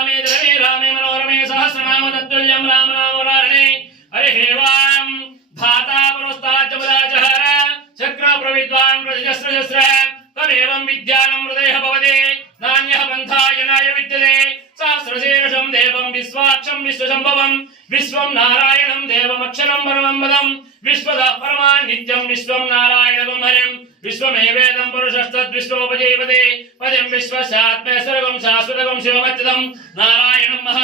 रामे द्रवे रामे मनोरमे सहस्रनाम तत्तुल्यं राम नाम वराणे हरे हेवां धाता पुरस्ताच्चमदाचहर चक्र प्रविद्वान् प्रजस्रजस्र तमेवं विद्यानं हृदयः भवते नान्यः पन्थाय नाय विद्यते सहस्रशीर्षं देवं विश्वाक्षं विश्वसम्भवं विश्वं नारायणं देवमक्षरं परमं पदं विश्वतः परमान् नित्यं विश्वं नारायणं हरिं विश्वमेवेदं पुरुषस्तद्विश्वोपजीवते पदं विश्वस्यात्मे सर्वं शाश्वतं शिवमच्युतं नारायणं